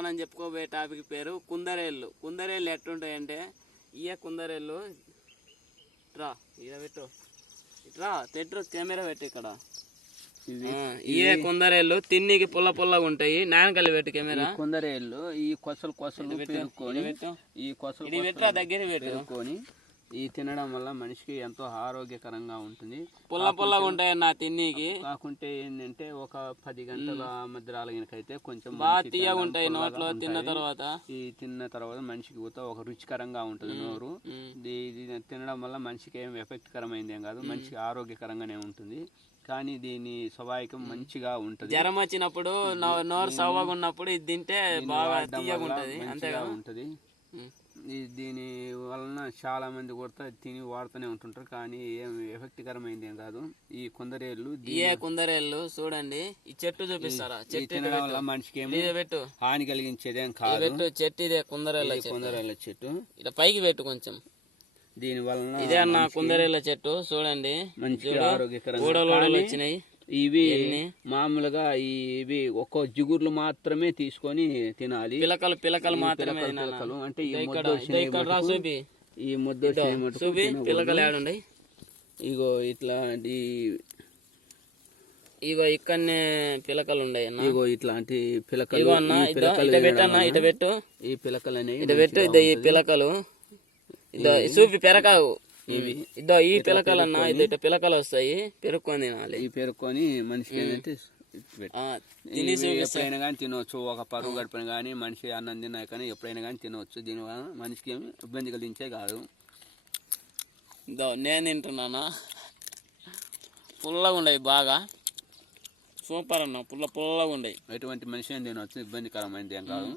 మనం చెప్పుకోబోయే టాపిక్ పేరు కుందరేళ్ళు. కుందరేళ్ళు ఎట్టుంటాయంటే ఇయే కుందరేళ్ళు ఇట్రా ఇక పెట్టు. ఇట్రా తెట్టు కెమెరా పెట్టు ఇక్కడ. ఇయే కుందరేళ్ళు తిన్నికి పుల్ల పుల్లగా ఉంటాయి. నానకల్లి పెట్టు కెమెరా. కొందరేళ్ళు. ఈ కొసలు కొసలు పెరుక్కొని పెట్టు ఈ కొసలు దగ్గర పెట్టు పెరుక్కొని ఈ తినడం వల్ల మనిషికి ఎంతో ఆరోగ్యకరంగా ఉంటుంది. పుల్ల పుల్లగా ఉంటాయి నా తిన్నికి. కాకుంటే ఏంటంటే ఒక పది గంటల మధ్యరాలగినకైతే కొంచెం బాగా తీయగా ఉంటాయి నోట్లో తిన్న. తర్వాత. ఈ తిన్న తర్వాత మనిషికి కూడా ఒక రుచికరంగా ఉంటుంది నోరు. ఇది తినడం వల్ల మనిషికి ఏం ఎఫెక్ట్ కరమైంది ఏం కాదు మనిషికి ఆరోగ్యకరంగానే ఉంటుంది. కానీ దీని స్వభావికం మంచిగా ఉంటుంది. జ్వరం వచ్చినప్పుడు నోరు సవ్వగా ఉన్నప్పుడు ఇది తింటే బాగా తీయగా ఉంటది అంతే మంచిగా కదా? ఉంటుంది. దీని వలన చాలా మంది కూడా తిని వాడుతూనే ఉంటుంటారు. కానీ ఏం ఎఫెక్ట్ కరమైంది ఏం కాదు. ఈ కొందరేళ్ళు ఇయే కుందరేళ్ళు చూడండి. ఈ చెట్టు చూపిస్తారా? చెట్టు వల్ల మనిషికి పెట్టు. హాని కలిగించేదేం కాదు. పెట్టు చెట్టు ఇదే కుందరేళ్ళ కొందరేళ్ళ చెట్టు. ఇట్లా పైకి పెట్టు కొంచెం. దీని వలన ఇదే అన్న కుందరేళ్ళ చెట్టు చూడండి. చూడు, ఆరోగ్యకరంగా వచ్చినాయి. ఇవి? మామూలుగా ఇవి ఒక్కో జిగుర్లు మాత్రమే తీసుకొని తినాలి. పిలకలు పిలకలు మాత్రమే పిలకలు అంటే ఈ ముద్ద చూపి. పిలకలు ఏడుండయి. ఇగో ఇట్లాంటి ఇగో ఇక్కడనే పిలకలు ఉన్నాయి అన్న. ఇగో ఇట్లాంటి పిలకలు ఇగో అన్న ఇట పెట్టు తినడం అన్న ఇట పెట్టు. ఈ పిలకలు అనేవి ఇట పెట్టు ఇదో ఈ పిలకలు. ఇదో చూపి పెరకావు. ఇవి ఇదో ఈ పిలకలు అన్న ఇదో పిలకలు వస్తాయి పెరుక్కొని తినాలి. ఈ పేరుకొని మనిషికి ఏంటంటే ఎప్పుడైనా కానీ తినవచ్చు ఒక పరుగు గడిపిన కానీ మనిషి అన్నం తిన్నా కానీ ఎప్పుడైనా కానీ తినవచ్చు దీనివల్ల మనిషికి ఏమి ఇబ్బంది కలిగించే కాదు. ఇదో నేను తింటున్నానా? పుల్లగా ఉండయి బాగా. సూపర్ అన్న పుల్ల పుల్లగా ఉండయి. ఎటువంటి మనిషి తినవచ్చు ఇబ్బందికరమైనది ఏం కాదు.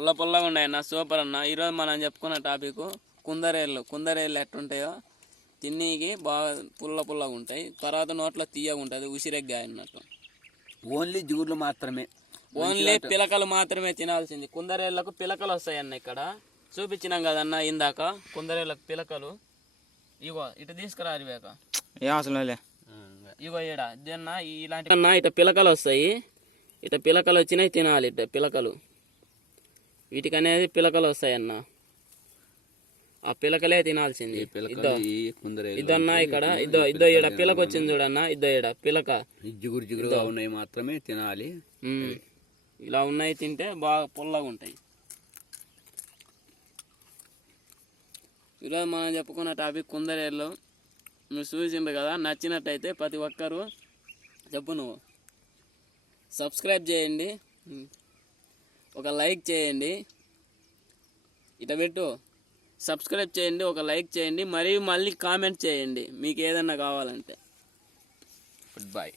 పుల్ల పుల్లగా ఉన్నాయి అన్న సూపర్ అన్న. ఈరోజు మనం చెప్పుకున్న టాపిక్ కుందరేళ్ళు. కుందరేళ్ళు ఎట్టుంటాయో తిన్నీకి బాగా పుల్ల పుల్లగా ఉంటాయి. తర్వాత నోట్లో తీయగా ఉంటుంది ఉసిరెగ్గాయ అన్నట్టు. ఓన్లీ జిగుర్లు మాత్రమే. ఓన్లీ పిలకలు మాత్రమే తినాల్సింది. కుందరేళ్ళకు పిలకలు వస్తాయి అన్న ఇక్కడ. చూపించినాం కదన్న ఇందాక. కుందరేళ్ళకు పిలకలు. ఇగో ఇటు తీసుకురా అరివేక ఏం అవసరం లే ఇగో ఈడ దీన్న ఇలాంటి అన్న ఇట పిలకలు వస్తాయి. ఇట పిలకలు వచ్చినాయి తినాలి ఇట పిలకలు. వీటికి అనేది పిలకలు వస్తాయి అన్న ఆ పిలకలే తినాల్సింది. ఇద్దో. ఇదన్నా ఇక్కడ. ఇద్దో ఇద్దో ఈడ పిలక వచ్చింది చూడన్న. ఇద్దో ఈడ పిలక. జిగురు జిగురుగా ఉన్నాయి మాత్రమే తినాలి. ఇలా ఉన్నాయి తింటే బాగా పుల్లగా ఉంటాయి ఈరోజు మనం చెప్పుకున్న టాపిక్ కుందరేళ్ళు. మీరు చూసిండ్రు కదా నచ్చినట్టయితే ప్రతి ఒక్కరూ చెప్పు నువ్వు. సబ్స్క్రైబ్ చేయండి. ఒక లైక్ చేయండి. ఇట పెట్టు. సబ్స్క్రైబ్ చేయండి ఒక లైక్ చేయండి మరియు మళ్ళీ కామెంట్ చేయండి. మీకు ఏదన్నా కావాలంటే. Good bye